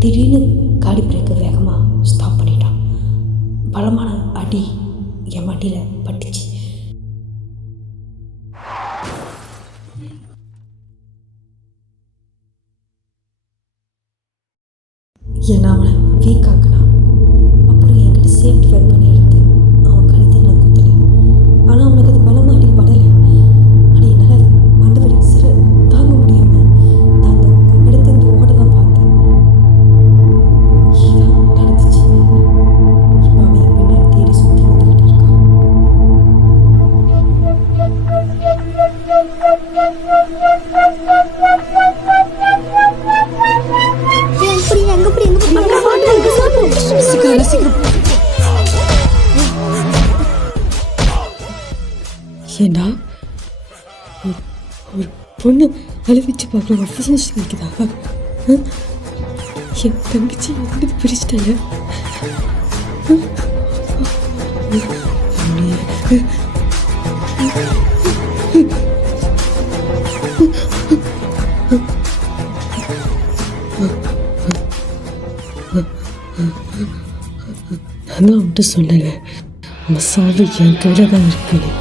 திடீர்னு காடி பிரேக்கு வேகமாக ஸ்டாப் பண்ணிட்டான். பலமான அடி என் மடியில் பட்டுச்சு. என்ன அவனை வீக் ஆக்குனான். அப்புறம் என்கிட்ட சேஃப்டி வெப்பன் எடுத்து அவன் கழுத்தில் நான் குத்தினேன். ஆனால் அவனுக்கு அது பலமாக அடி படலை. ஆனால் என்னால் அந்த வழி சிற தாங்க முடியாமல் நான் அந்த இடத்துல ஓட தான் பார்த்தேன். இதான் நடந்துச்சு. இப்போ அவன் என் பின்னாடி தேடி சுற்றி வந்துக்கிட்டு இருக்கான். ஏண்டா ஒரு பொண்ணு அழுவிச்சு பார்க்குற அஃபிஷியல் நிற்குதா? என் தங்கச்சி எப்படி பிரிச்சிட்டாங்க? நான் அவன்கிட்ட சொல்லலை, அவன் சாவு என் கையில் தான் இருக்குன்னு.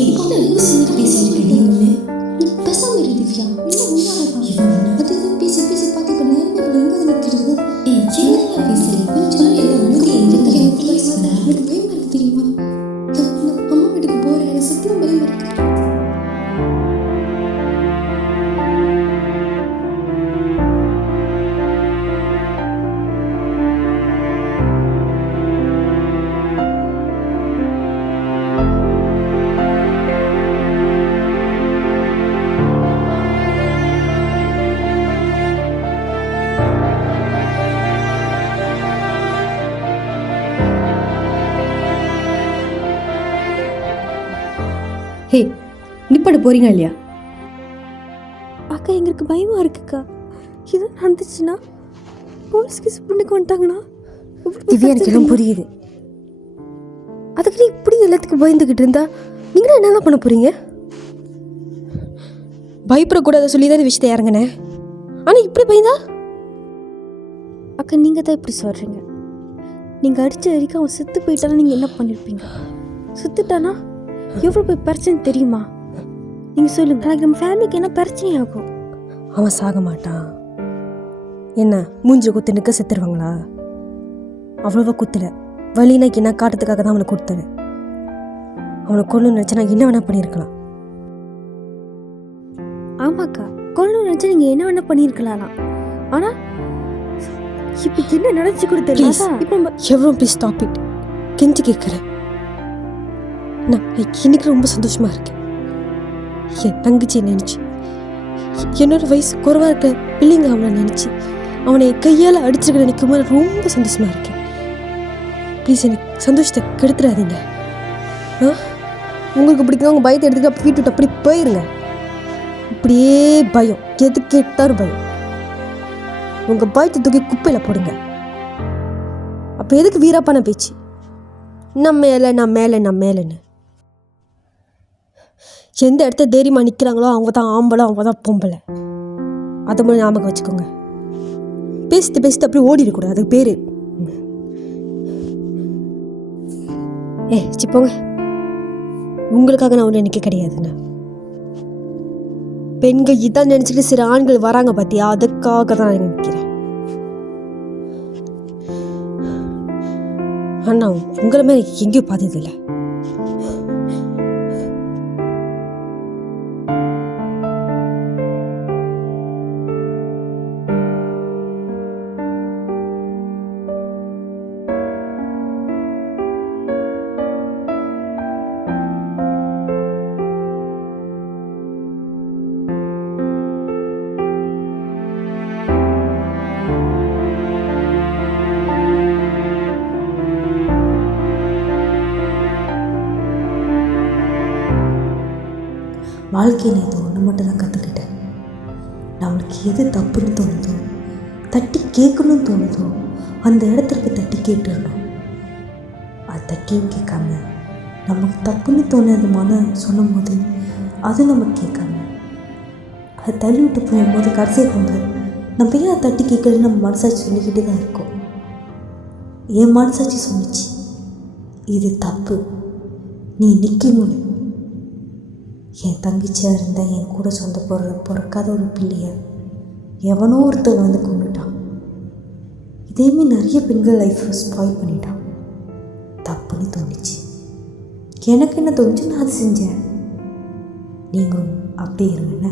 ஏய் என்ன லூசுன்னு பேசிட்டு இருக்க நீ பேசாம இரு திவ்யா. அது பேசி பேசி பார்த்து இப்போ நேரம் எங்கே நிற்கிறது? ஏய் என்னடா பேசுறீ? கொஞ்ச நாள் என்ன உனக்கு எங்கே எனக்கு பயமா இருக்கு தெரியுமா? நான் அம்மா வீட்டுக்கு போகிறேன், எனக்கு சத்தியமாக பயமா இருக்கு. ஹே, நிப்பாடு போறீங்க இல்லையா? அக்கா எங்களுக்கு பயமாக இருக்குக்கா. இது நடந்துச்சுன்னா போலீஸ் கேஸ் பண்ணிக்கு வந்துட்டாங்கன்னா திவ்யா, எனக்கு எல்லாம் புரியுது. அதுக்கு நீ இப்படி எல்லாத்துக்கும் பயந்துக்கிட்டு இருந்தா நீங்களும் என்ன பண்ண போறீங்க? பயப்படக்கூடாத சொல்லி தான் இந்த விஷயத்தை இறங்கினேன். ஆனால் இப்படி பயந்தா? அக்கா நீங்கள் தான் இப்படி சொல்கிறீங்க. நீங்கள் அடித்த வரைக்கும் அவன் செத்து போயிட்டானா நீங்கள் என்ன பண்ணியிருப்பீங்க? செத்துட்டானா எவ்வளோ போய் பிரச்சனை தெரியுமா? நீங்கள் சொல்லுங்கள், எனக்கு நம்ம ஃபேமிலிக்கு என்ன பிரச்சனையாகும்? அவன் சாக மாட்டான். என்ன மூஞ்சி குத்து நிற்க செத்துருவாங்களா? அவ்வளோவா குத்துல வலினா என்ன காட்டுறதுக்காக தான் அவனை கொடுத்தது. அவனை கொண்டு நினச்சா நான் என்ன வேணா பண்ணியிருக்கலாம். ஆமாக்கா, கொள்ளணும் நினச்சா நீங்கள் என்ன வேணால் பண்ணியிருக்கலாம். ஆனால் இப்போ என்ன நடந்துச்சு கூட தெரியல. இப்போ நம்ம எவ்வளோ ப்ளீஸ் ஸ்டாப் இட். கெஞ்சி கேட்குறேன். நான் இன்னைக்கு ரொம்ப சந்தோஷமாக இருக்கேன். என் தங்கச்சியை நினச்சி, என்னோட வயசு குறைவாக இருக்க பிள்ளைங்க அவனை நினச்சி, அவனை கையால் அடிச்சிருக்க நினைக்கும் போது ரொம்ப சந்தோஷமாக இருக்கேன். ப்ளீஸ் எனக்கு சந்தோஷத்தை கெடுத்துடாதீங்க. உங்களுக்கு பிடிக்கும் உங்கள் பயத்தை எடுத்துக்கிட்டு அப்படி வீட்டு விட்டு அப்படி போயிருங்க. இப்படியே பயம், எது கேட்டாலும் பயம். உங்கள் பயத்தை தூக்கி குப்பையில் போடுங்க. அப்போ எதுக்கு வீராப்பான பேச்சு? நான் மேலே நான் மேலே நான் மேலேன்னு. எந்த இடத்த தைரியமாக நிற்கிறாங்களோ அவங்க தான் ஆம்பளை, அவங்க தான் பொம்பளை. அதை மாதிரி ஞாபகம் வச்சுக்கோங்க. பேசிட்டு பேசிட்டு அப்படியே ஓடிடக்கூடாது. அதுக்கு பேர் சிப்போங்க. உங்களுக்காக நான் ஒன்று நினைக்க கிடையாதுண்ணா. பெண்கள் இதான் நினச்சிட்டு சில ஆண்கள் வராங்க பார்த்தியா, அதுக்காக தான் நான் நினைக்கிறேன். ஆனால் உங்களை மேலே எங்கேயும் பார்த்ததில்லை. வாழ்க்கையில் இது ஒன்று மட்டும் தான் கற்றுக்கிட்டேன். நம்மளுக்கு எது தப்புன்னு தோணுதோ, தட்டி கேட்கணும்னு தோணுதோ, அந்த இடத்துக்கு தட்டி கேட்டுடணும். அது தட்டியும் கேட்காம நமக்கு தப்புன்னு தோணுது மனம் சொல்லும் போது அது நம்ம கேட்காம அதை தள்ளி விட்டு போகும்போது கடைசியாக தோணுது நம்ம ஏன் அதை தட்டி கேட்கலன்னு நம்ம மனசாட்சி சொல்லிக்கிட்டே தான் இருக்கோம். என் மனசாட்சி சொன்னிச்சு, இது தப்பு, நீ நிற்கணும்னு. என் தங்கச்சியாக இருந்தால் என் கூட சொந்த பிறக்காத ஒரு பிள்ளைய எவனோ ஒருத்தர் வந்து கொண்டுட்டான். இதேமாரி நிறைய பெண்கள் லைஃப்பை ஸ்பாயில் பண்ணிட்டான். தப்புன்னு தோணுச்சு. எனக்கு என்ன தோணுச்சு, நான் அதை செஞ்சேன். நீங்களும் அப்படியே இருங்க.